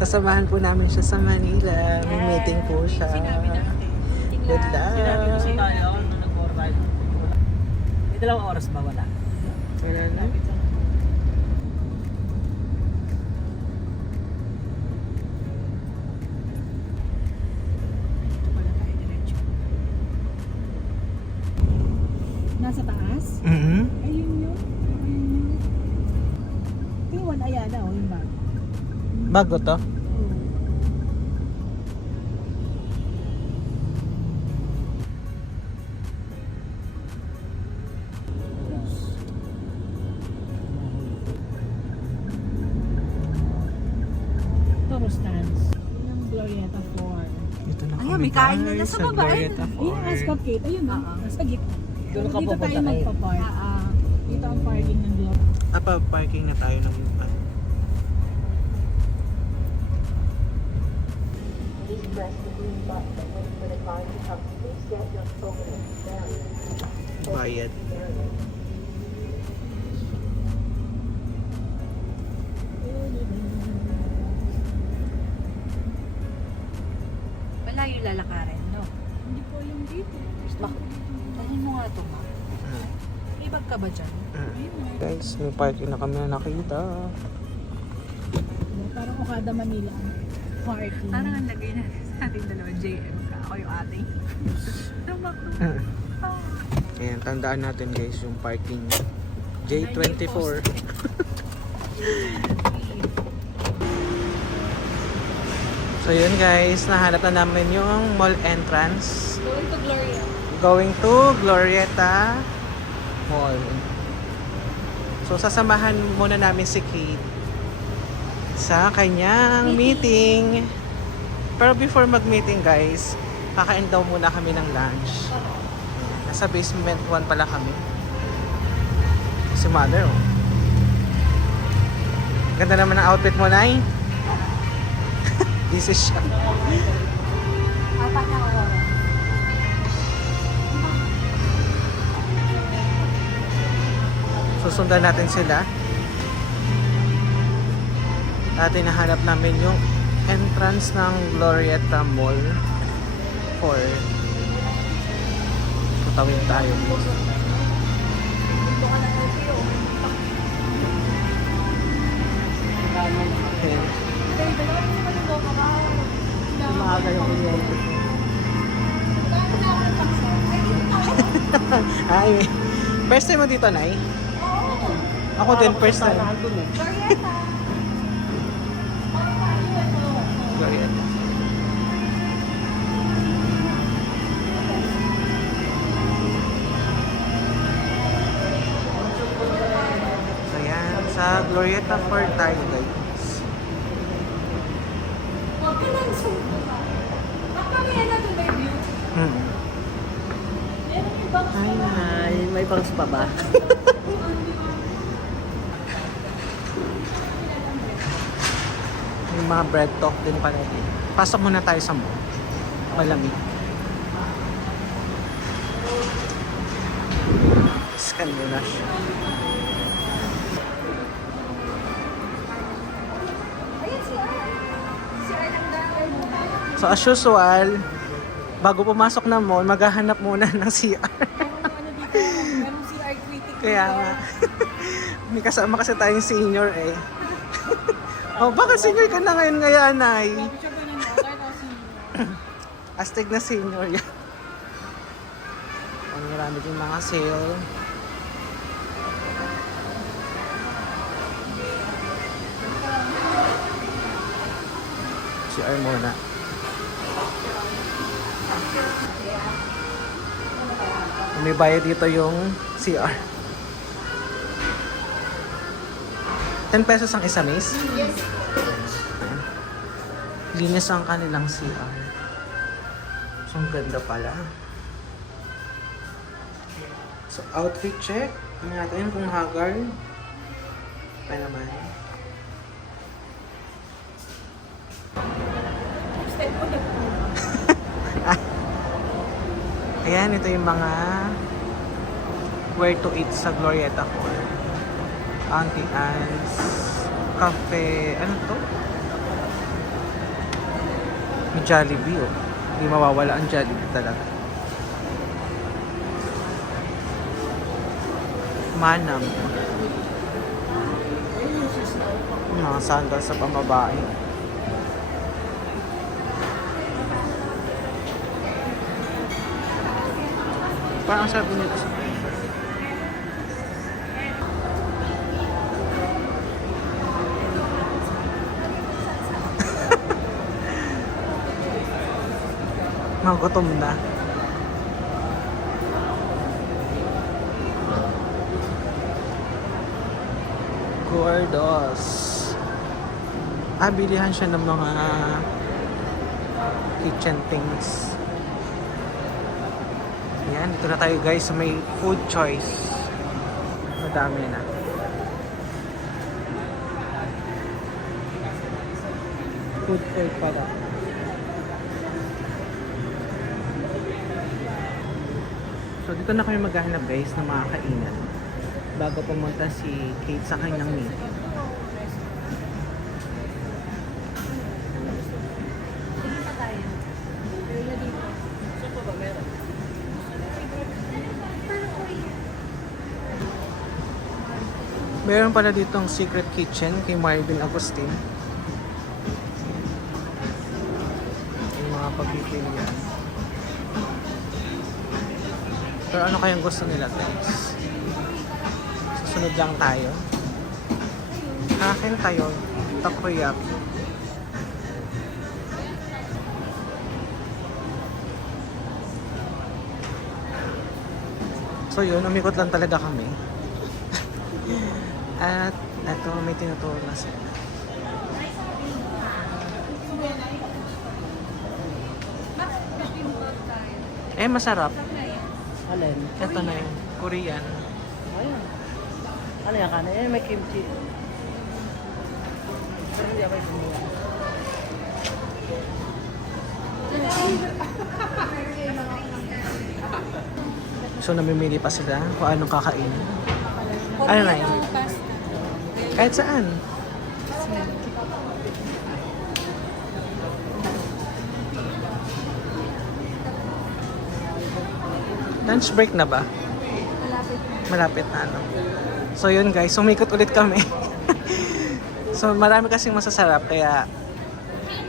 Sasamahan po namin siya sa Manila. May meeting po siya. Good luck. Sinabi ko si tayo nung nag-4-5. May 2 oras ba wala? Wala na. Nasa taas? Mm-hmm. Ayun yun. Yung one Ayala o yung bag. Bago to? Toro stands. Yung Glorieta 4. Dito na Ayun, kami may kain na guys, sa sa baba, Glorieta Yung Ascot Gate, ayun na. Nasa gitna. Doon ka Dito pupunta tayo kayo. magpa-park. Dito ang parking ng Glorieta. Parking na tayo ng bayad. Wala yung lalakarin, no? Hindi po yung dito. Tahin mo nga ito, ma. May bag ka ba dyan? Guys, may parking na kami na nakita. Parang Okada Manila. Parking. Parang ang lagay na sa ating dalawa, JM ka. Ako yung ating. Tumakbo. Ayan, tandaan natin guys yung parking J24. So yun guys, nahanap na namin yung mall entrance. Going to Gloria. Going to Glorieta Mall. So sasamahan muna namin si Kate sa kanyang meeting. Pero before mag-meeting guys, kakain daw muna kami ng lunch. Nasa basement 1 pala kami. Si mother oh. Ganda naman ang outfit mo, Nay. This is siya. Apat na oras. Susundan natin sila. At hinahanap namin yung entrance ng Glorieta Mall 4. Tutawid tayo. Ayan. Umaga yung kuryente. Ay, first time mo dito, Nay? Ako din, first time. Glorieta. So yan, sa Glorieta 4 tayo guys. Hmm. Ay, may pangas pa ba? Yung mga bread talk din pala din. Pasok muna tayo sa mall. Malamig. Scan muna siya. So as usual, bago pumasok ng mall, maghahanap muna ng CR. Merong CR critic. Kaya nga. May kasama kasi tayong senior eh. Oh, baka senior ka na ngayon ngayon, Nay. Siya ba nang order o senior? Astig na senior yan. Ang marami din mga sale. CR muna. May bayad dito yung CR. 10 pesos ang isa, miss? Yes. Linis ang kanilang CR. So, ang ganda pala. So, outfit check. Ano natin kung haggard. Pa naman. Ayan, ito yung mga where to eat sa Glorieta 4. Auntie Anne's Cafe. Ano to? May Jollibee oh. Hindi mawawala ang Jollibee talaga. Manam. Mga sandals sa pambabae. Parang sabi nito sa magutom na. Gordos. Bilihan siya ng mga kitchen things. Yan, dito na tayo guys sa may food choice. Madami na. Food court pala. So dito na kami maghahanap guys ng mga kainan bago pumunta si Kate sa kanyang meeting. Meron pala ditong secret kitchen kay Marvin Agustin. Yung mga pagpipilian. Pero ano kayang gusto nila guys? Susunod lang tayo. Akin tayo, takoyaki. So yun, umikot lang talaga kami. At eto, may tinuturo na sila. Masarap. Alin? Ito na yung Korean. Ayun. Ano yan ka na? May kimchi. Pero hindi ako yung So namimili pa sila kung anong kakainin. Ano na yun? Pasta. Kahit saan. Lunch break na ba? Malapit na ano. So yun guys, sumikot ulit kami. So marami kasing masasarap kaya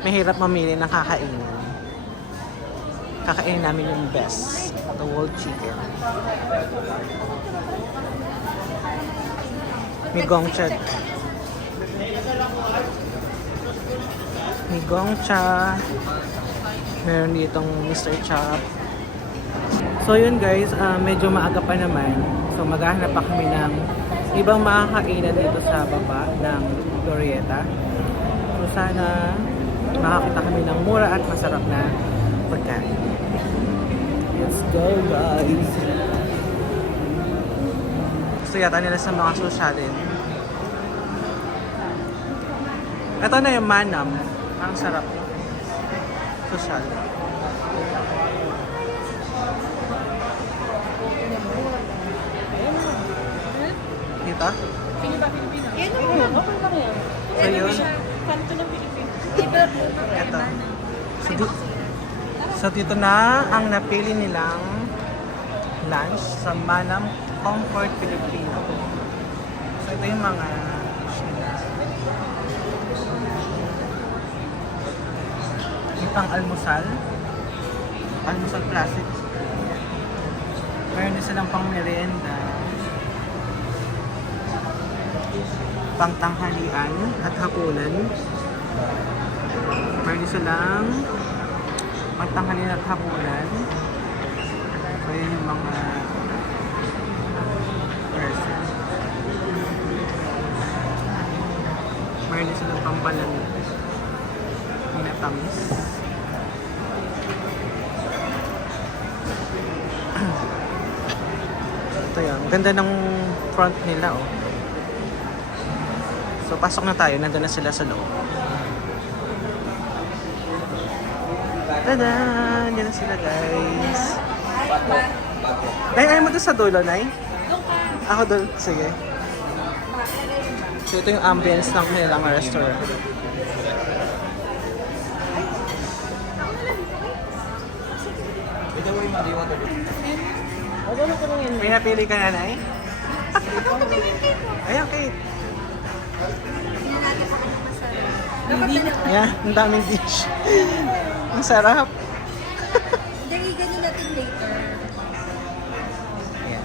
mahirap mamili ng kakainin. Kakainin namin yung best. The whole chicken. May gongcha. May gongcha. Meron ditong Mr. Chop. So yun guys, medyo maaga pa naman. So maghahanap pa kami ng ibang makakainan dito sa baba ng Glorieta. So sana makakita kami ng mura at masarap na pagkain. Let's go guys! Gusto yata nila sa mga sosyalin. Ito na yung manam. Ang sarap. Sosyal. Dito? Pili ba Pilipino? Yan naman. Okay lang yan. So yun. Kanto ng Pilipino. Ito. So dito na ang napili nilang lunch sa Manam Comfort Filipino. So ito yung mga yung pang almusal. Almusal classic. Meron din silang pang merienda. Pang tanghalian at hapunan. Meron din silang pang tanghalian at hapunan. So yun yung mga person. Meron din silang pambalan. Minatamis. Ito yun. Ganda ng front nila oh. So pasok na tayo. Nandun na sila sa loob. Tada! Diyan na sila guys. Nay, ayaw mo doon sa dulo, Nay? Ako doon. Sige. So ito yung ambience ng kanilang restaurant. O, gano'n ko lang yan. May napili ka na, Nay? Ayan, Kate. Hindi na. Ayan, ang daming dish. Ang sarap. Hindi, ganun natin later. Ayan.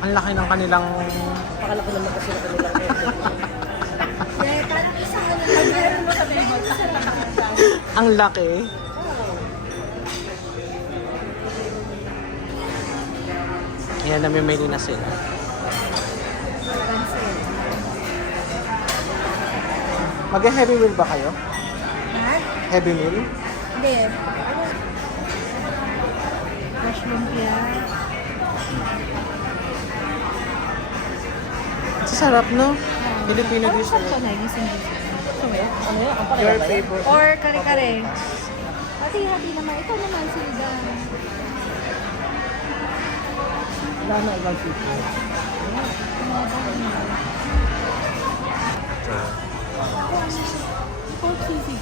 Ang laki ng kanilang... Pakalaki naman kasi na kanilang Kaya parang isang ano, meron mo sa table. Ang laki. Ayan, namimili na sila. Mag-heavy meal ba kayo? Ha? Heavy meal? Hindi. Fresh lumpia. Ang sarap, no? Filipino Parang dish. sakto na, gising. Ano yan? Ano yan? Ang Your palaya ba yan? favorite? Or kare-kare. Hati-hati naman. Ito naman sila. Wala na ibang sito. Pork sisig.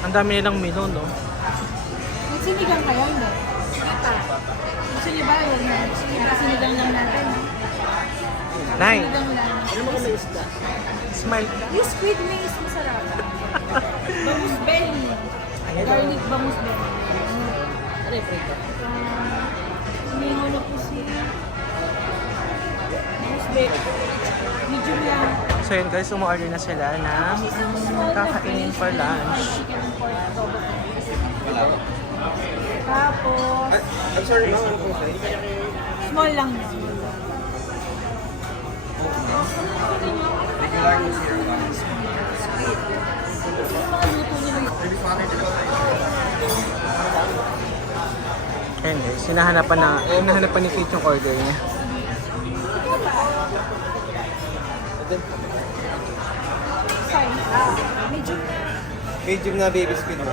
Ang dami nilang menu, no? May sinigang kayo, hindi? Sige pa. Gusto niyo ba yun? Sinigang lang natin. Nay, Sinigang lang. Ano mo kung may isda? smile ka. Yung squid maze masarap. Bangus belly. Garlic bangus belly. Ano yung prito? Humingo na po si bangus belly. Medium lang. So yun guys, umorder na sila ng kakainin for lunch. Chicken and pork adobo. Tapos, I'm sorry, no, I'm okay. small lang yan. Ayan guys, hinahanapan ni Kate yung order niya. Fine. Medium. Medium na baby squid mo.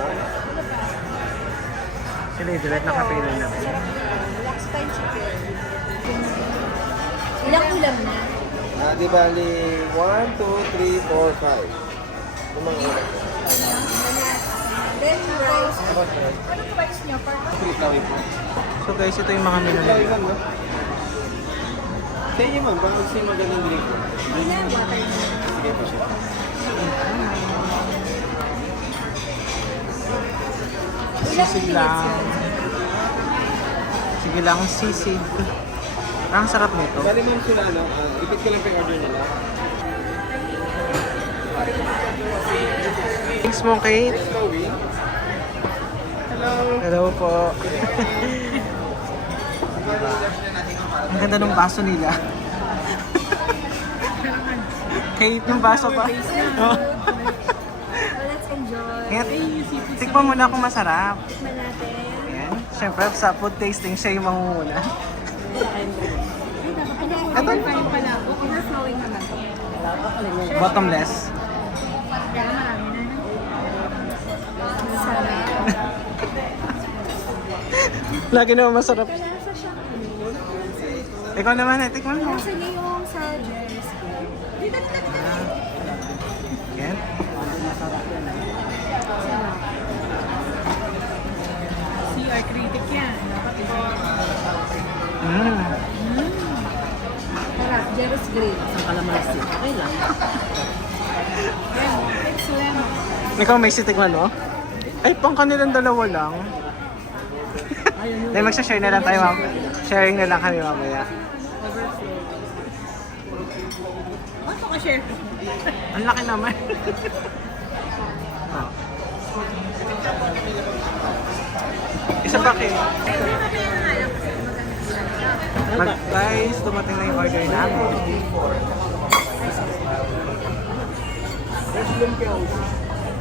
Sila yung direct nakapili na. Sarap yan. Lux time chicken. Ilang ulam na? Di bali 1, 2, 3, 4, 5. Yung mga ulam. Then rice. Okay. Anong rice niya? Parang Treat lang ito. So guys, ito yung mga menu Ikaw nila. ilan, no? Sa inyo, ma'am. Baka gusto yung magaling drink ko. hindi na. Water na. Sige po siya. Sisig lang. Sige lang, sisig. Ang sarap nito. Bali, ma'am, sila, ano, ipit ko lang pa yung order nila. Thanks mo, Kate. Let's go, Win. Hello. Hello po. Ang ganda ng baso nila. Kate, yung baso pa. So, let's enjoy. Kaya, tikman mo na kung masarap. Tikman natin. Ayan. Siyempre, sa food tasting, siya yung mangunguna. Ito yung pala. Overflowing naman. Bottomless. Kaya marami na. Sarap. Lagi naman masarap. Kalasa siya. Ikaw naman, tikman mo. Kasi niya yung sa dress. Dito na dito. Ayan. Sarap. CR critic yan. Sarap. Jerry's Grill. Ang kalamansi. Okay lang. It's lemon. Ikaw may sitikman mo? Ay, pang kanilang dalawa lang. Dahil magsha-share na lang tayo, ma'am. Sharing na lang kami mamaya. Ano ka share? Ang laki naman. Oh. Isa pa kayo. Guys, dumating na yung order namin.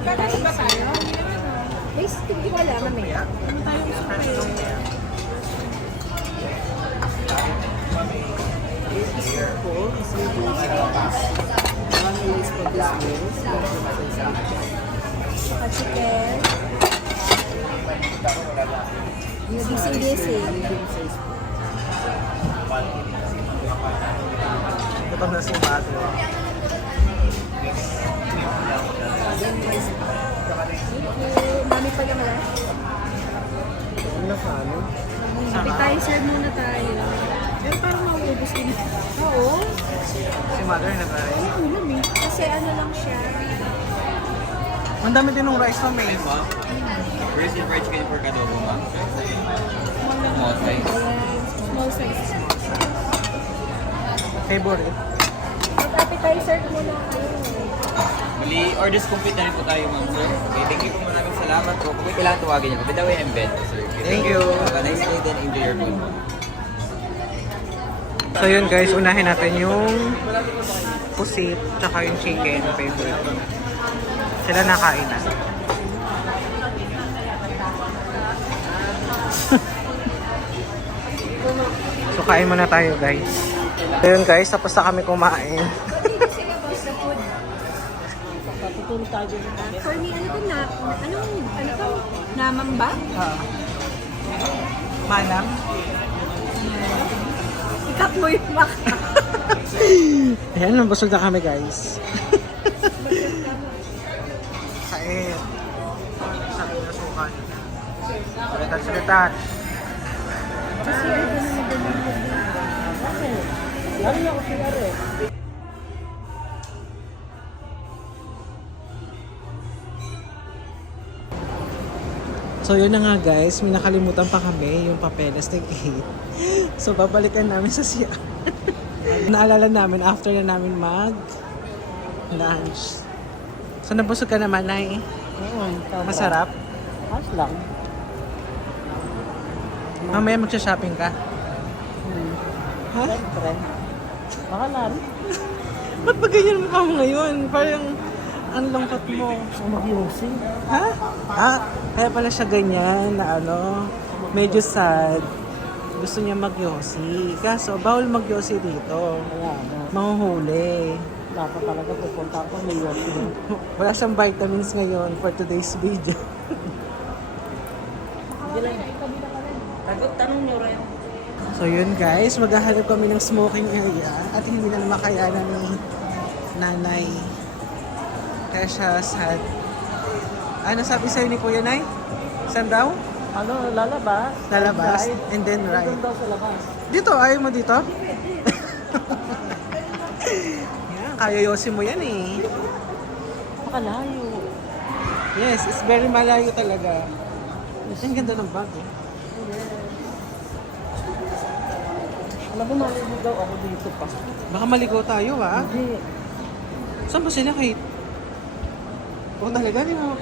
Kakasin ba tayo? May stick di ko alam, mamaya. Ano tayo gusto kayo? Chicken. Yung gising-gising. Gutom na si Pato. mother na ba rin? Ulam eh. Kasi ano lang siya. Ang dami din ng rice na may. Where's your fried chicken for adobo, ma'am? Small size. Small size. Favorite. Mag-appetizer muna kayo. Mali, orders complete na rin po tayo, ma'am, sir. Okay, thank you po maraming salamat po. Kung may kailangan tuwagin niyo po, bitaw yung embed, sir. Okay, Thank you. Have a nice day then enjoy your food. So yun guys, unahin natin yung pusit tsaka yung chicken favorite. Sila nakain na. So kain muna tayo guys. So yun guys, tapos na kami kumain. Tutulog tayo dun. For me, ano to na? Ano to? Naman ba? Manam. Ikap mo yung mak. Ayan, nabusog na kami guys. Kain. Sabi na sukan. Salitat. Lalo na ako siyari. So yun na nga guys, may nakalimutan pa kami yung papeles ni Kate. So babalikan namin sa siya. Naalala namin after na namin mag-lunch. So nabusog ka naman, Nay? Masarap? Mas lang. Mamaya magsha-shopping ka? Ha? Siyempre. Baka na rin. Ba't ba ganyan mukha mo ngayon? Parang ang lungkot mo. Mag-using. Ha? Ah, kaya pala siya ganyan na ano, medyo sad. Gusto niya mag-yosi. Kaso, bawal mag-yosi dito. Kaya na. Mahuhuli. Dapat talaga pupunta ako may using. Wala siyang vitamins ngayon for today's video. Tagot tanong niyo rin. So yun guys, maghahanap kami ng smoking area at hindi na makayanan ni nanay. Kaya siya sad. Ano sabi sa'yo ni Kuya Nay? Saan daw? Ano, lalabas? Lalabas Ride. and then ride. Doon daw sa labas. Dito, ayaw mo dito? Yan, kaya yosin mo yan eh. Makalayo. Yes, it's very malayo talaga. Ang ganda ng bag eh. Alam mo, naliligaw ako dito pa. Baka maligaw tayo ha? Hindi. Saan ba sila Kate? Oo talaga, di mo.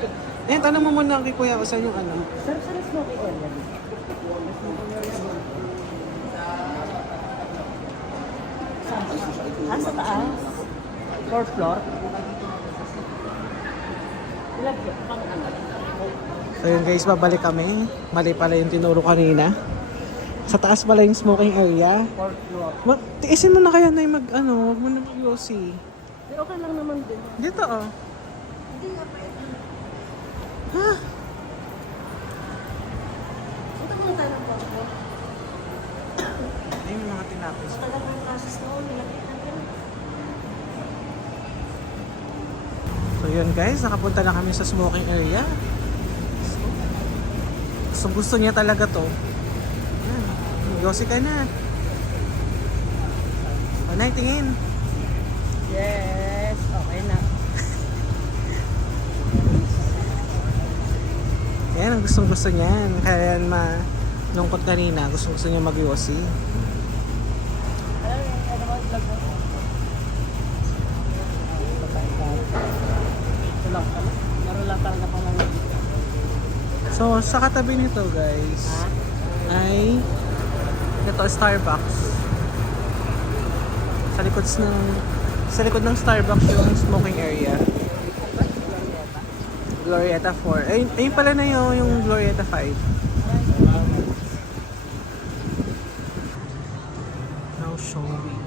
Eh, tanong mo muna kay Kuya kung saan yung ano. Sir, saan is smoking area dito? Sa taas? Fourth floor? Ilag, pang ano? So yun guys, babalik kami. Mali pala yung tinuro kanina. Sa taas pala yung smoking area. Fourth floor. Tiisin mo na kaya na yung mag, ano, huwag mo na mag-yosi. Eh, okay lang naman din. Dito oh. Ha? Ito muna tayo ng bako. Ayun yung mga tinapos. Talagang process mo, nilagay na ganun. So yun guys, nakapunta na kami sa smoking area. So gusto niya talaga to. Yan. Yosi ka na. Panay, tingin. Yes, okay na. Yan ang gustong gusto niyan. Kaya yan malungkot kanina. Gusto niya mag-yosi. Ano ba vlog mo? Ito lang pala. Meron lang talaga pala. So sa katabi nito guys, ay ito Starbucks. Sa likod ng Starbucks yung smoking area. Glorieta 4. Ayun pala na yung Glorieta 5. Now showing.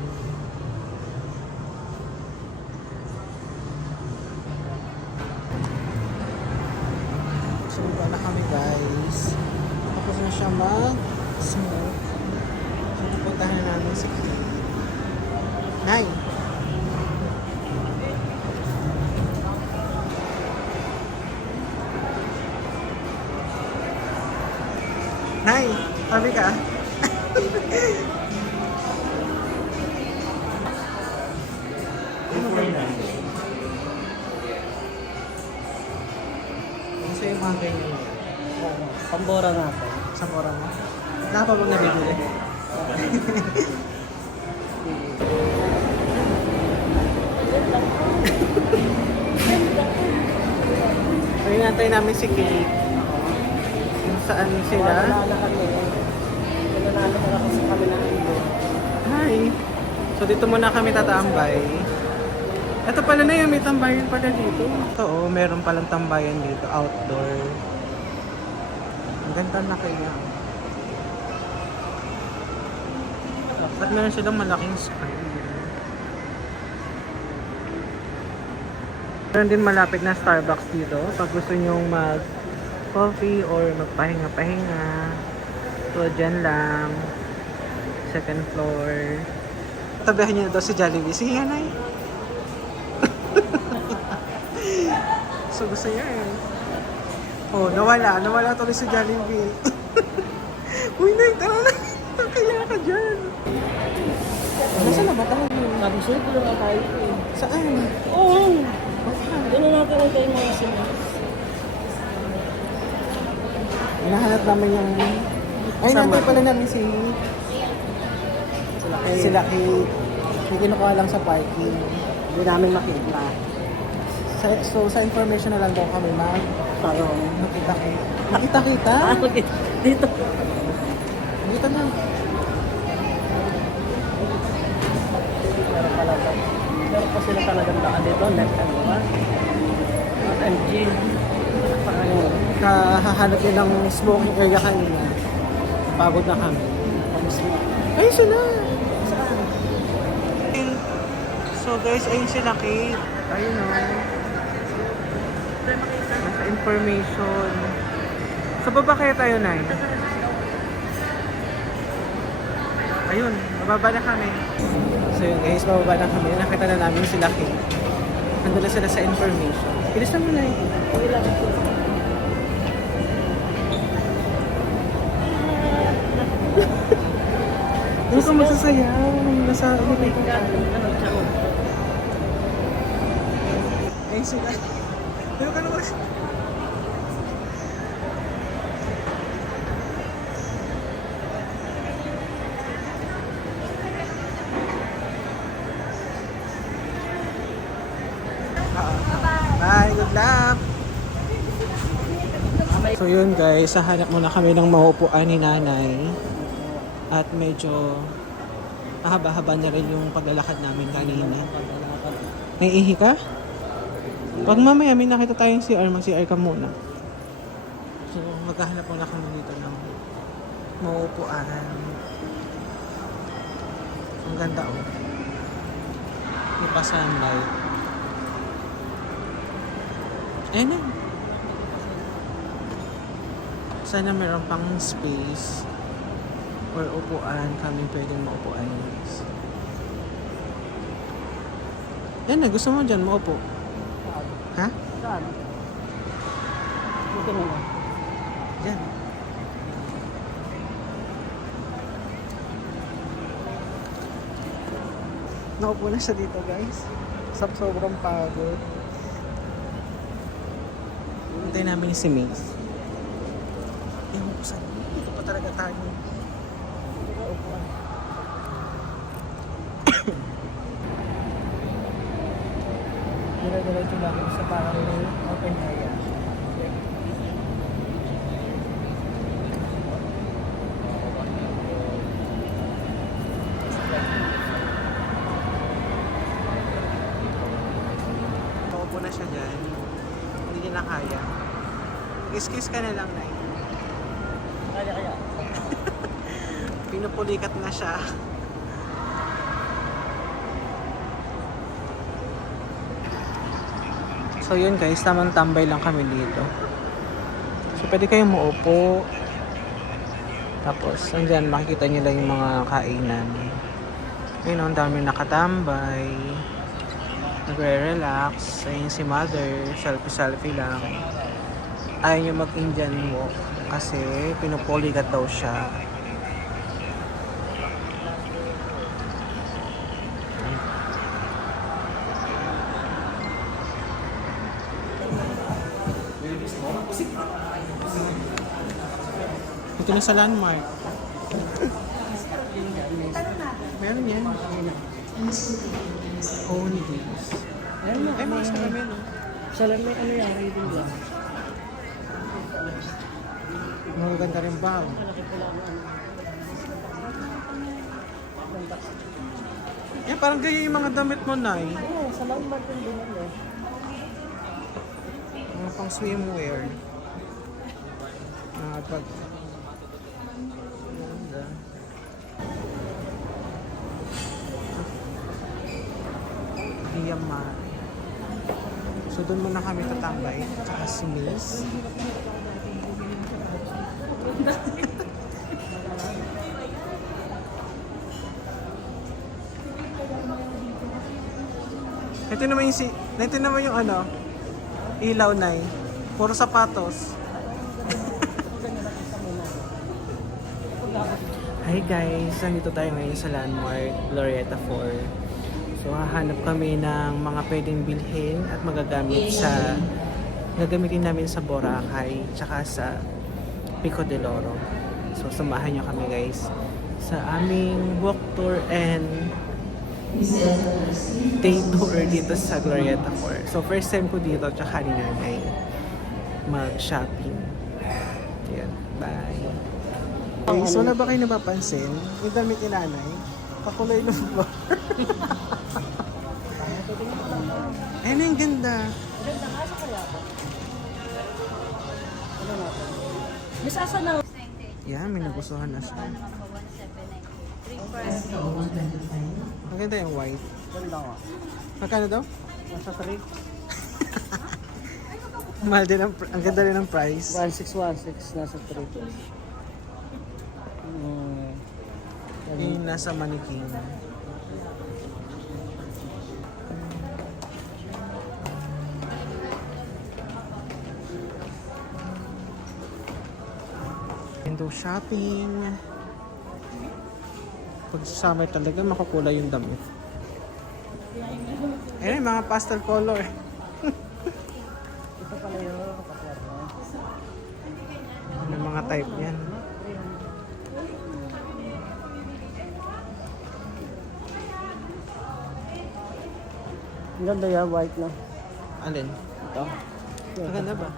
So na kami guys. Tapos na siya mag-smoke. So pupuntahan namin si Kate. Hi! Nay, sabi ka? mga ganyan. Pambora natin. Sa mura mo. Wala pa bang nabibili? So, inantay namin si Kate. Kung saan sila. Nanalo kami. Nanalo ka na kasi kami ng ilo. Hi! So, dito muna kami tatambay. Ito pala na yung may tambayan pala dito. Ito, oh, meron palang tambayan dito. Outdoor. Ang ganda na kaya. At meron silang malaking screen. Meron din malapit na Starbucks dito. Pag gusto nyong mag-coffee or magpahinga-pahinga. So, dyan lang. Second floor. Tabihan niyo na daw si Jollibee. Si Yanay. So, gusto niya eh. Oh, nawala. Nawala tuloy si Jollibee. Uy, Nay, tara na. Kaya ka dyan. Nasaan na ba tayo? Sabi siya, ko lang tayo eh. Saan? Oo! Doon na natin ang tayo mga sinas. Hinahanap namin yung... Ay, nantay pala namin si... Sila Kate. May kinukuha lang sa parking. Hindi namin makita. So, sa information na lang daw kami Tayo. Nakita-kita. Nakita-kita? Dito. Dito na. Meron pa sila talagang daan dito. Left hand one. MG. Kahahanap din ng smoking area kanina. Pagod na kami. Ayun sila! So guys, ayun sila Kate. Ayun o. Nasa information. Sa baba kaya tayo, Nay? Ayun, bababa na kami. So yun guys, bababa na kami. Nakita na namin sila Kate. Nandun na sila sa information. Bilisan mo, Nay. Okay lang. Ano ka masasayaw? Nasa ano ka? Ayun sila. Ano ka naman? Bye, good luck! So yun guys, hahanap muna kami ng maupuan ni Nanay. At medyo mahaba-haba na rin yung paglalakad namin kanina. May ihi ka? Pag mamaya may nakita tayong CR, mag-CR ka muna. So maghahanap muna kami dito ng maupuan. Ang ganda oh. May pa sunlight. Ayun na. Sana meron pang space or upuan kami pwedeng maupuan. Yan na, gusto mo dyan maupo? Ha? Saan? Dito na. Dyan. Naupo na siya dito guys. Sobrang pagod. Hintay namin si Mace. Ewan ko saan. Dito pa talaga tayo. Dire-diretso lang sa parang open area. Paupo na siya dyan. Hindi niya na kaya. Kiss-kiss ka na lang, Nay. Kaya. Pinupulikat na siya. So yun guys, tamang tambay lang kami dito. So pwede kayong maupo. Tapos, andyan makikita nyo lang yung mga kainan. Ayun, ang dami nakatambay. Nagre-relax. Ayun si mother, selfie-selfie lang. Ayaw nyo mag-Indian walk kasi pinupulikat daw siya. Ito na sa landmark. Meron yan. Only this. Ay, mga salamin, no? Salamin, ano yan? Reading glass. Magaganda rin ba? Eh, parang ganyan yung mga damit mo, Nay. Oo, sa landmark din din yan eh. Mga pang swimwear. Pag... Ganda. Diamante. So, doon muna kami tatambay. Tsaka si Miss. Ito naman yung ano, ilaw na eh. Puro sapatos. Hi guys, nandito tayo ngayon sa landmark, Glorieta 4. So hahanap kami ng mga pwedeng bilhin at gagamitin namin sa Boracay tsaka sa Pico del Oro. So samahan nyo kami guys sa aming walk tour and day tour dito sa Glorieta 4. So first time ko dito tsaka ni Nanay mag-shopping. Yan, bye. Guys, wala ba kayo napapansin? Yung damit ni Nanay, kakulay ng bar. Ayun na yung ganda. Ganda nga sa kaya po. Ano natin? Miss, asa na? Yan, may nagustuhan na siya. Ang ganda yung white. Ganda nga. Magkano daw? Nasa 3. Mahal din ang ganda rin ng price. 1616 nasa 3. Yung nasa manikin. Window shopping. Pag summer talaga makukulay yung damit. Ayun, mga pastel color. Ito pala yung kapatid. Ano mga type yan? Ang ganda yan, white na. Alin? Ito. Maganda ba?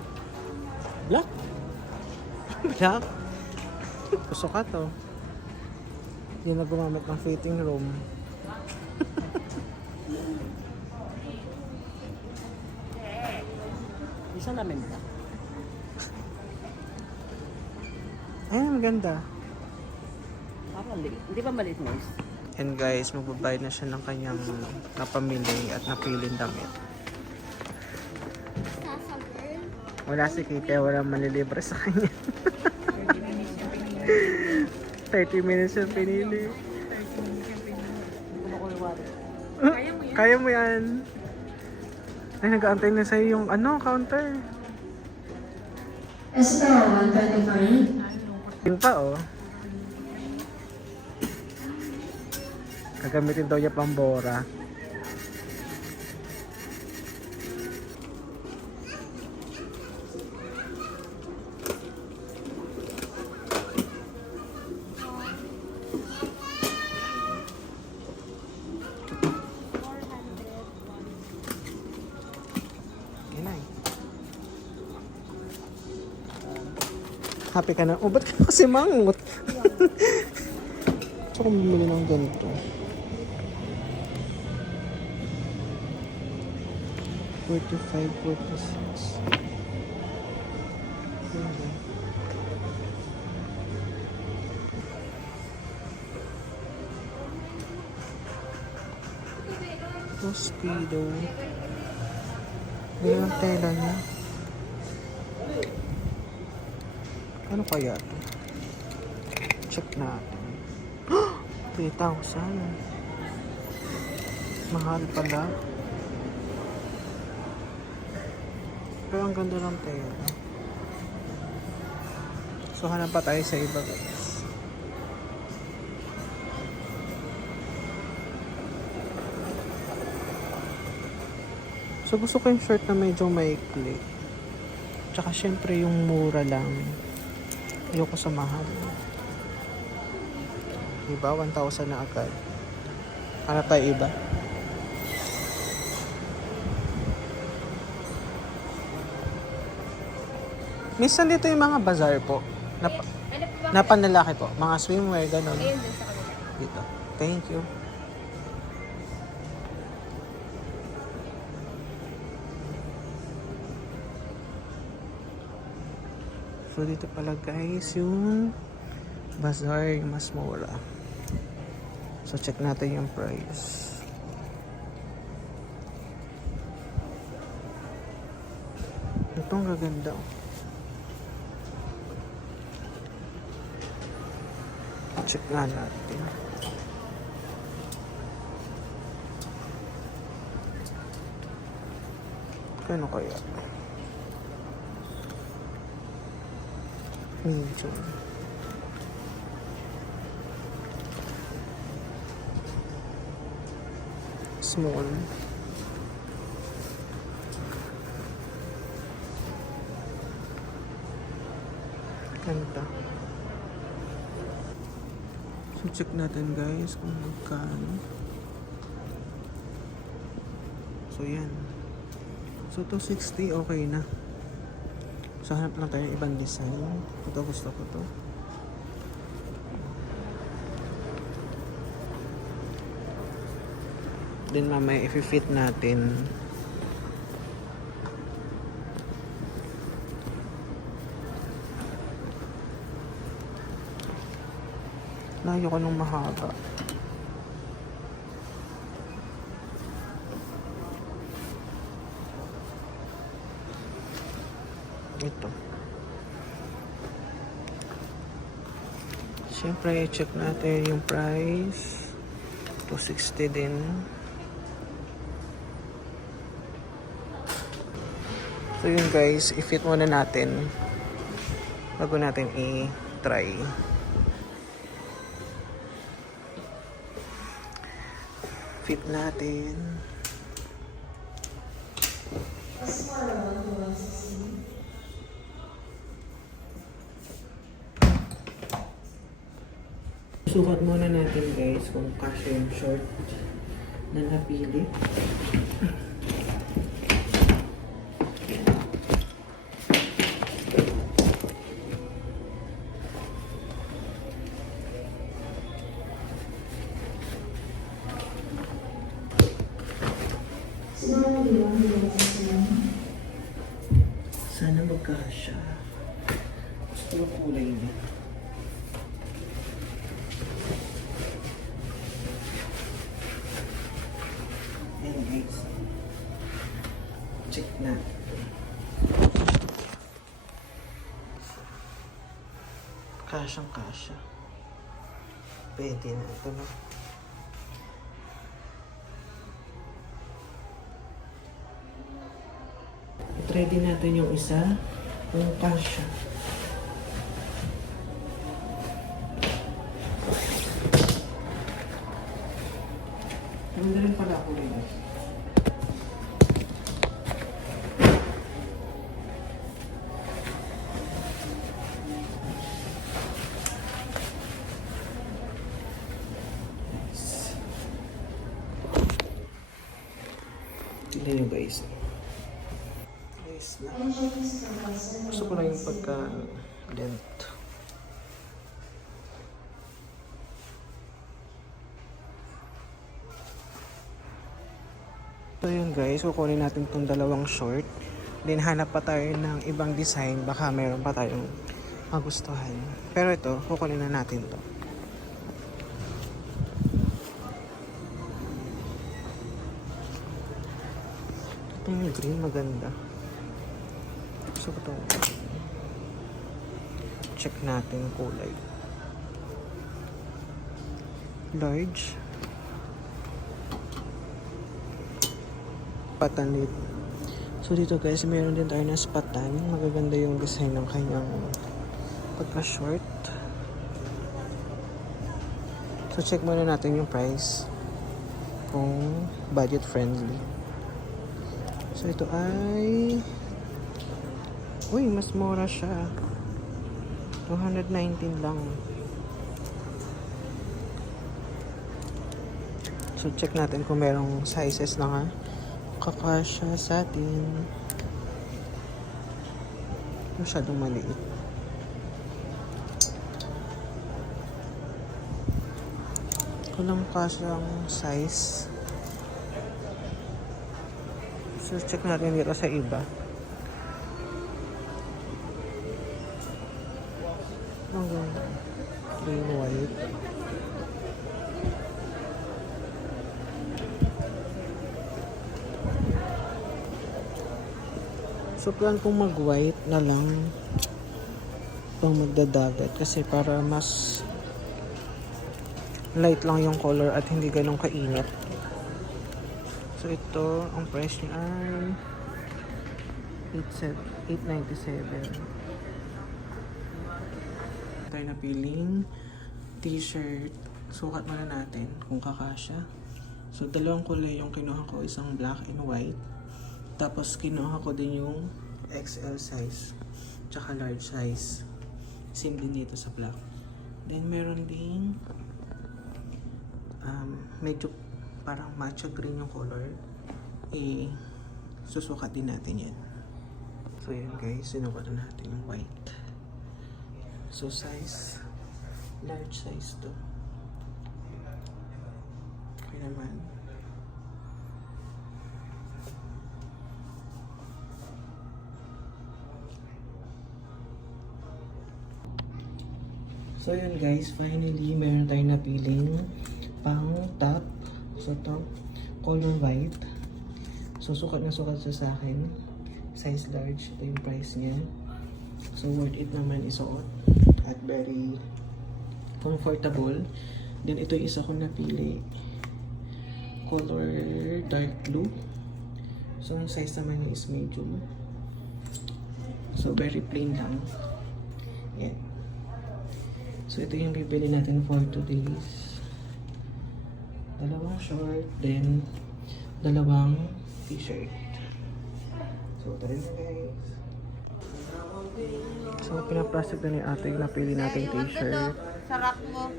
Black? Black? Gusto ka to. Hindi na gumamit ng fitting room. Isa namin ba? Ayun, maganda. Parang liit. Hindi ba maliit, Miss? And guys, magbabayad na siya ng kanyang napamili at napiling damit. Wala si Kite, walang manlilibre sa kanya. 30 minutes yung pinili. Kaya mo yan. Ay, nag-aantay na sa'yo yung counter. Estelle, 125. Yun pa, oh. Gagamitin daw niya pang Bora. Yan na eh. Happy ka na? Oh, ba't ka kasi mangot? Gusto kong bumili ng ganito. 45, 46. Tostido. Ganyan ang tela niya. Ano kaya? Check natin. 3,000. Mahal pala. Pero ang ganda ng tela. So hanap pa tayo sa iba guys. So gusto ko yung shirt na medyo maikli. Tsaka syempre yung mura lang. Ayoko sa mahal. Diba? 1,000 na agad. Hanap tayo iba. Minsan dito yung mga bazaar po. Na panlalaki po. Mga swimwear, ganun. Ayun din sa kanila. Dito. Thank you. So dito pala guys yung bazaar yung mas mura. So check natin yung price. Itong gaganda. Check nga natin. Kano kaya? Medium. Small. Ganda. So check natin guys kung magkano. So yan. So 260 okay na. So hanap lang tayo ng ibang design. Ito gusto ko to. Then mamaya i-fit natin. Layo ko nung mahaba. Ito. Siyempre, check natin yung price. 260 din. So yun guys, i-fit muna natin bago natin i-try. Fit natin. Sukat muna natin guys kung kasya yung short na napili. Sana magkasya. Gusto yung kulay niya. Ayan guys. Check na. Kasyang kasya. Pwede na ito na. Try din natin yung isa, yung kasya. Ganda rin pala ako rin. Tignan nyo guys. Na. Gusto ko lang yung pagka-lent. So yun guys, kukunin natin itong dalawang short. Then hanap pa tayo ng ibang design. Baka mayroon pa tayong magustuhan. Pero ito, kukunin na natin to. Itong green maganda. Gusto ko itong check natin kulay. Large. Patanit. So dito guys, meron din tayo na spatan. Magaganda yung design ng kanyang pagka-short. So check muna natin yung price. Kung budget friendly. So ito ay Uy, mas mura siya. 219 lang. So, check natin kung merong sizes na nga kakasya sa atin. Masyadong maliit. Walang kasyang size. So, check natin dito sa iba. Ang ganda. Plain white. So, plan kong mag-white na lang pang magdadagat kasi para mas light lang yung color at hindi ganun kainit. So, ito, ang price niya ay 897. Tayo napiling t-shirt. Sukat muna natin kung kakasya. So, dalawang kulay yung kinuha ko. Isang black and white. Tapos, kinuha ko din yung XL size. Tsaka large size. Same din dito sa black. Then, meron din medyo parang matcha green yung color. Susukat din natin yan. So, yan guys. Sinukat na natin yung white. So, size, large size to. Okay naman. So, yun guys. Finally, meron tayong napiling pang top. So, top, color white. So, sukat na sukat siya sa akin. Size large. Ito yung price niya. So, worth it naman isuot. At very comfortable. Then ito yung isa ko napili. Color dark blue. So ang size naman niya is medium. So very plain lang. Yan. So ito yung bibili natin for today's. Dalawang short, then dalawang t-shirt. So ito rin guys. So, pinaplastic na ni ate yung napili natin t-shirt. Sa rack mo.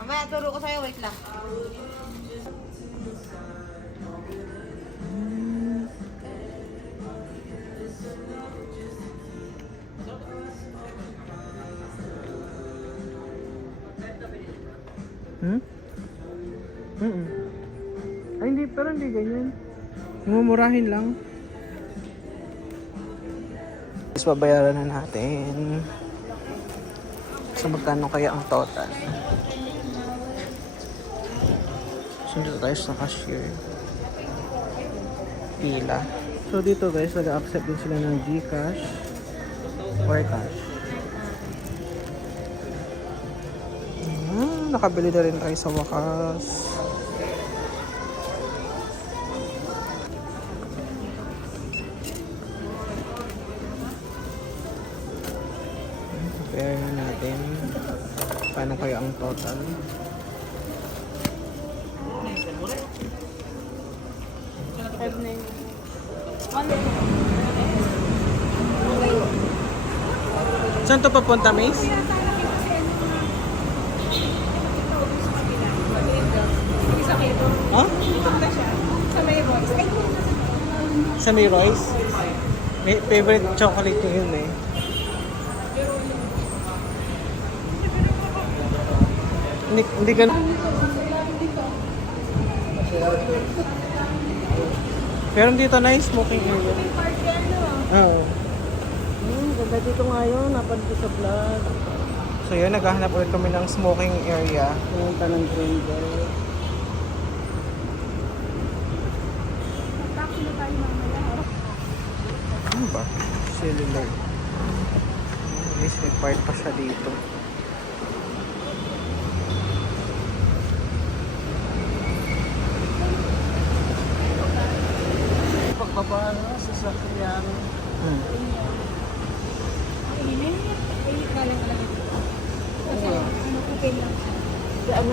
Mamaya, turo ko sa'yo. Wait lang. Ay, hindi. Pero hindi ganyan. Mumurahin lang. Babayaran na natin. So, magkano kaya ang total? So, dito tayo sa cashier. Pila. So, dito guys, nag-accept din sila ng GCash or cash. Nakabili na rin tayo sa wakas. Compare natin paano kaya ang total. Saan to papunta, Mace? Huh? Sa may voice. Ay, Sa may Royce? May favorite chocolate ko yun eh. Hindi ka pero dito na yung smoking area. Oo. ganda dito ngayon. Napad ko sa vlog. So yun, naghahanap ulit kami ng smoking area. Pumunta ng Grindel. Ano ba? Cellular. May required pa siya dito. Pagbaba na sa sakyan.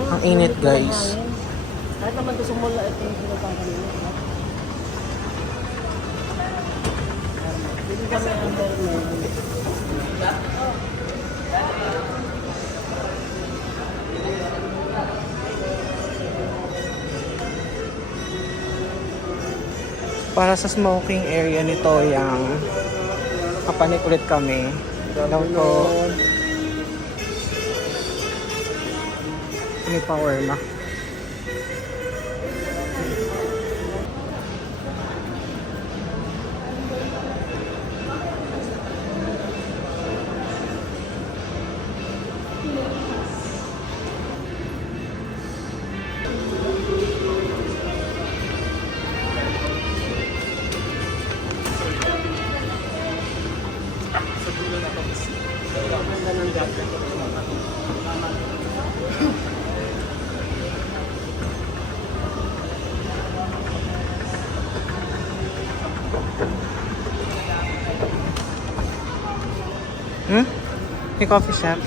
Ang init guys. Kahit naman doon sa mall, ito yung pinuntahan kanina. kami underman. Para sa smoking area nito, yung kapanik ulit kami. Daw to, may power na. Hmm? May coffee shop?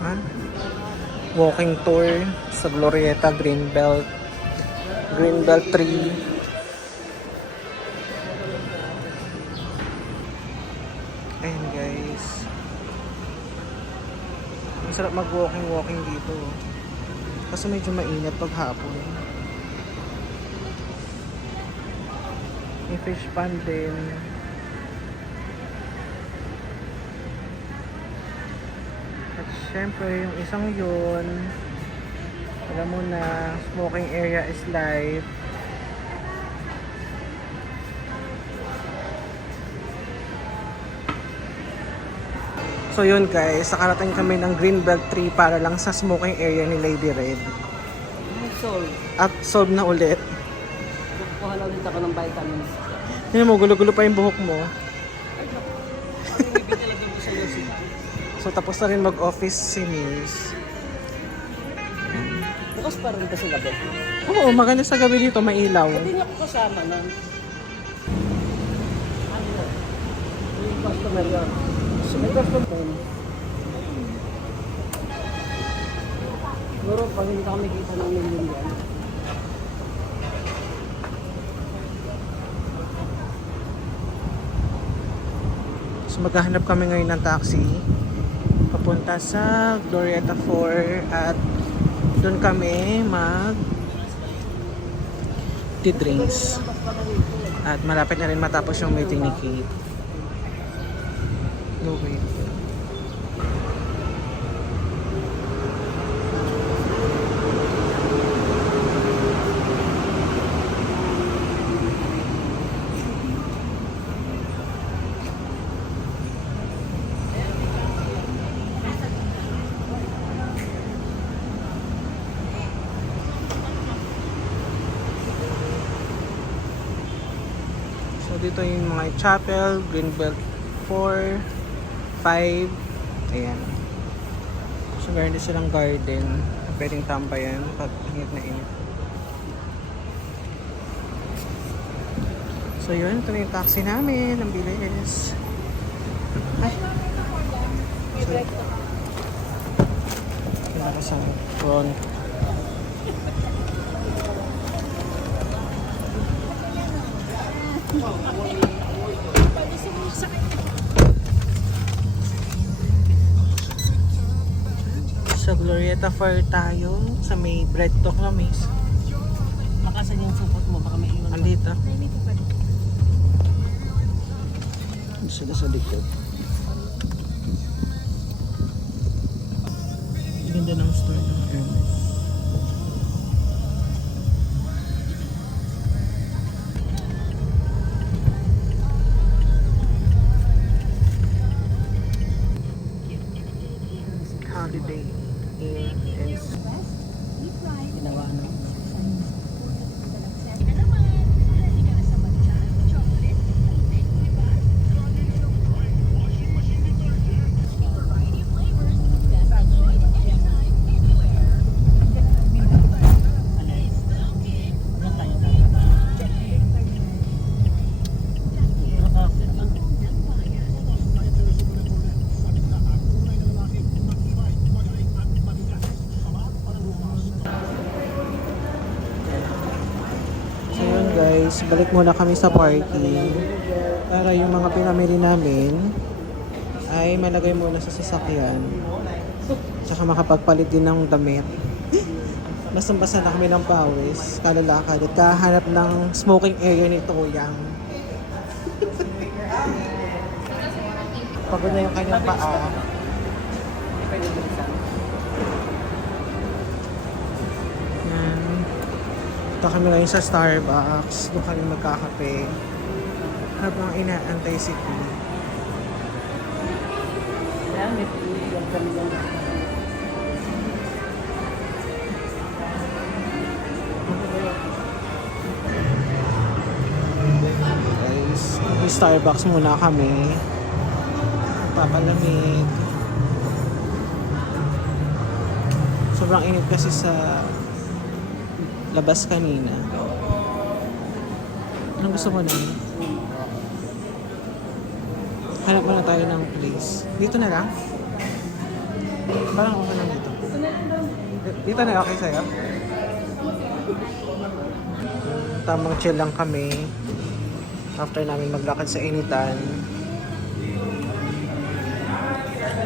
Han? Walking tour sa Glorieta, Greenbelt 3. Ayan guys. Ang sarap mag-walking dito. Kasi medyo mainit pag hapon. May fish pond din. At syempre yung isang yun, alam mo na, smoking area is life. So yun guys, nakarating kami ng Greenbelt 3 para lang sa smoking area ni Lady Red. Solve. At solve na ulit. Kuha na ulit ako ng vitamins. Tignan mo, gulo-gulo pa yung buhok mo. Ibig talaga mo sa'yo sila. So tapos na rin mag-office si Miss. Bukas pa rin ba sa gabi? Oo, maganda sa gabi dito, mailaw. Hindi niya ako kasama nun. Ano yun? Yung customer yun. So may customer yun. Siguro pag hindi ka kumikita ng million yan. So maghahanap kami ngayon ng taxi papunta sa Glorieta 4 at doon kami drinks at malapit na rin matapos yung meeting ni Kate. No wait. So dito yung mga chapel, Greenbelt 4, 5, ayan. So meron din silang garden, pwedeng tambayan pag init na init. So yun, ito na yung taxi namin, ang bilis. Ay! So, pinaka sa front. Sa Glorieta Fair tayo, sa may bread talk na miss. Makasan yung supot mo, baka may iwan. Andito. Sila sa likod. Ganda ng store ng Hermes. Holiday Inn is Ginawa na. Tapos balik muna kami sa parking para yung mga pinamili namin ay malagay muna sa sasakyan. Tsaka makapagpalit din ng damit. Basang-basa na kami ng pawis, kalalakad at kahanap ng smoking area ni Toyang. Pagod na yung kanyang paa. Yan. Ito kami ngayon sa Starbucks. Doon kami magkakape. Habang inaantay si Queen. Kaya may tuloy kami lang. Guys, Starbucks muna kami. Papalamig. Sobrang init kasi sa labas kanina. Anong gusto mo na? Hanap muna tayo ng place. Dito na lang? Parang okay lang dito. Dito na okay sa'yo? Tamang chill lang kami. After namin maglakad sa initan.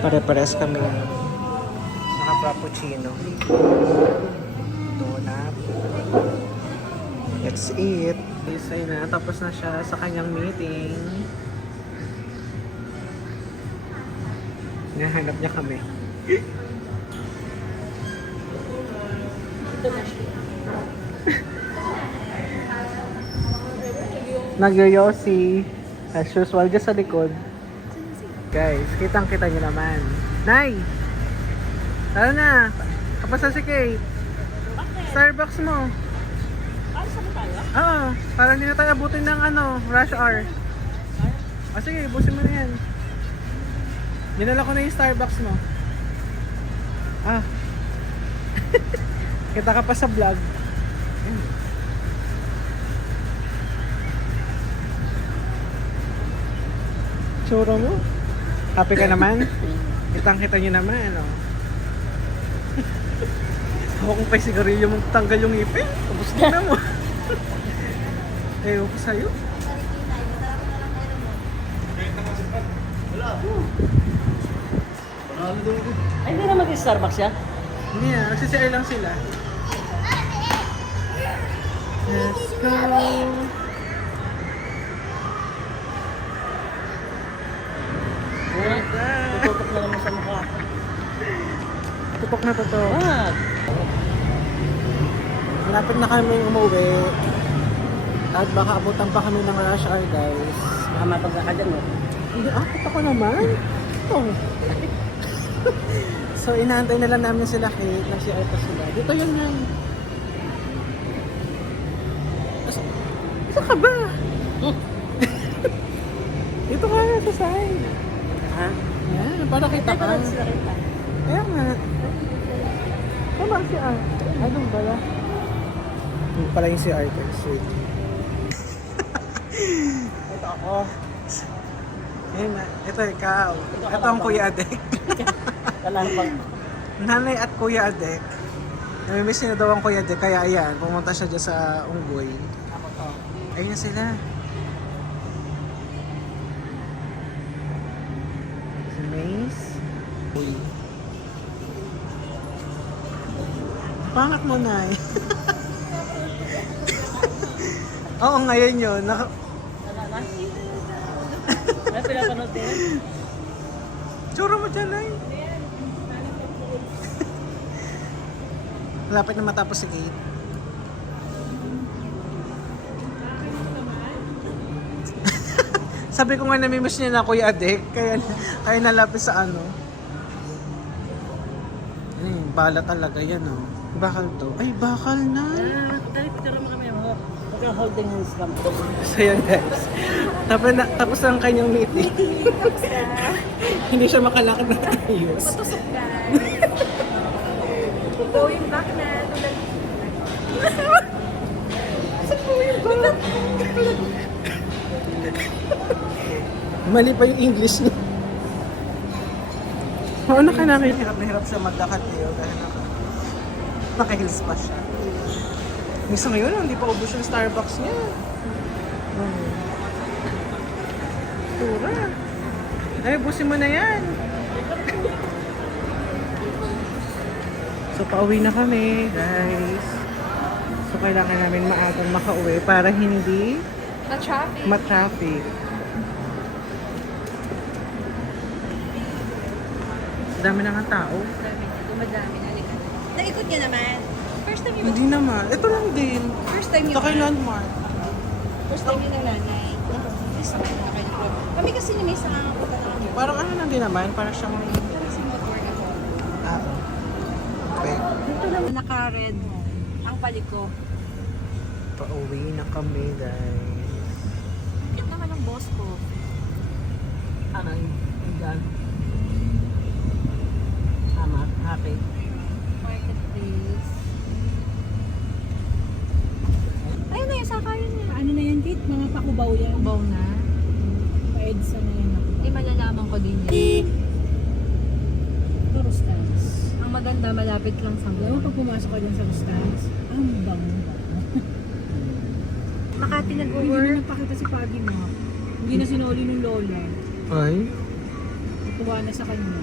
Pare-pares kami naka-frappuccino. Donut. Let's eat. Isay na. Tapos na siya sa kanyang meeting. Nahanap niya kami. Nagyoyosi. As usual, dyan sa likod. Guys, kitang-kita niyo naman. Nay! Tara na! Kapasa si Kate. Starbucks mo. Oo, para hindi na tayo abutin ng rush hour. Sige, busin mo na yan. Dinala ko na yung Starbucks mo. Kita ka pa sa vlog. Tsura mo. Happy ka naman? Kitang-kita nyo naman, Ako kung pa'y sigarilyo mong tanggal yung ipin. Tapos na mo. Ewan ko sa'yo. Ay, hindi naman yung Starbucks yan. Hindi na, nagsisir lang sila. Let's go! Tututok na naman sa mukha. Tutok na to. Ah, Malapit na kami umuwi. At baka abutan pa kami ng rush hour, guys. baka mapagkakadyan mo. Hindi, ako naman. Ito. So, inaantay na lang namin sila Kate. Nag-CR pa sila. Dito yun yan. Isa ka ba? Dito ka na sa side. Ha? Yan, para kita ka. Kaya nga. Tama ang CR. Anong bala? Yung pala yung CR ko. Sweet. Ito ako. Ayun na. Ito ikaw. Ito ang Kuya Adek. Kalampang. Nanay at Kuya Adek. Namimiss niya daw ang Kuya Adek. Kaya ayan, pumunta siya dyan sa Unggoy. Ayun na sila. Si Mace. Uy. Pangat mo na eh. Oo, ngayon yun. Ay, pinapanood din. Tsura mo dyan ay. Malapit na matapos si Kate. Sabi ko nga namimiss niya na Kuya Adek. Kaya nalapit sa bala talaga yan Bakal to. Ay, bakal na. Dahil picture mo kami mga holding hands kami. So yan guys. Tapos ang kanyang meeting. Hindi siya makalakad na ayos. Matusok ka. Going back na. Mali pa yung English niya. Oo, nakanangin. Hirap na hirap siya maglakad dahil naka-heels pa siya. Misa ngayon, hindi pa ubos yung Starbucks niya. Tura. Ay, busin mo na yan. So, pauwi na kami, guys. So, kailangan namin maagang makauwi para hindi Na-traffic. ma-traffic. Dami na nga tao. Dumadami na likat. Naikot niya naman. First time Hindi naman. Ito lang din. First time Ito kay landmark. First time yun ng nanay. First time na kayo nag-vlog. Kami kasi ni Mesa nakakapunta na kami. Parang ano lang din naman. Parang siyang... Parang si motor na po. Ah, okay. Dito lang naka-red ang paliko. Pauwi na kami, guys. Bakit naman ang boss ko? Ano yung dyan? Tama, happy. Marketplace. Ayun na yung sakayan niya. Ano na yan, Kate? Mga pakubaw yan. Kubaw na. Pa-EDSA na yan. Hindi malalaman ko din yan. Ito, Rustans. Ang maganda, malapit lang sa Alam mo, mall. pag pumasok ka dyan sa Rustans, ang bango. Makati Hindi na nag-work. nagpakita si Pagi mo. Hindi na sinuli ng lola. Ay? Natuwa na sa kanya.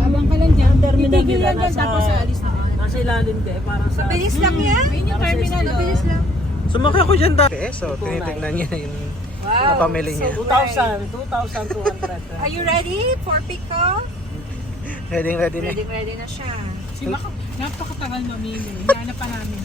Abang ka lang dyan. Terminal Titigil nila yan dyan, nasa- tapos aalis na ka. Nasa ilalim ka eh, parang sa... Bilis lang yan. Ayun yung Para sa terminal. estilo. Bilis lang. Sumakay ako dyan dati. So, tinitignan niya yung mga pamilya niya. 2,200. Are you ready for pick-up? Ready na. Ready na siya. Si Maka, napakatagal mamili. Hinanap pa namin.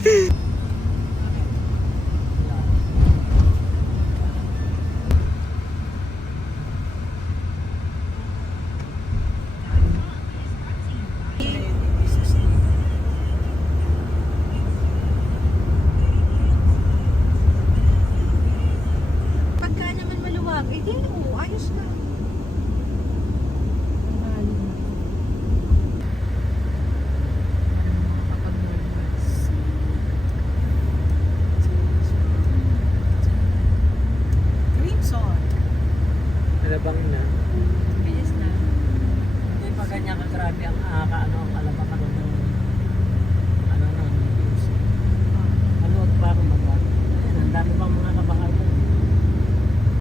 Pagka naman maluwag, eh di, ayos na. Crimson. Alabang na. Bilis na. Hindi pa ganyan ka grabe ang kaano ang alam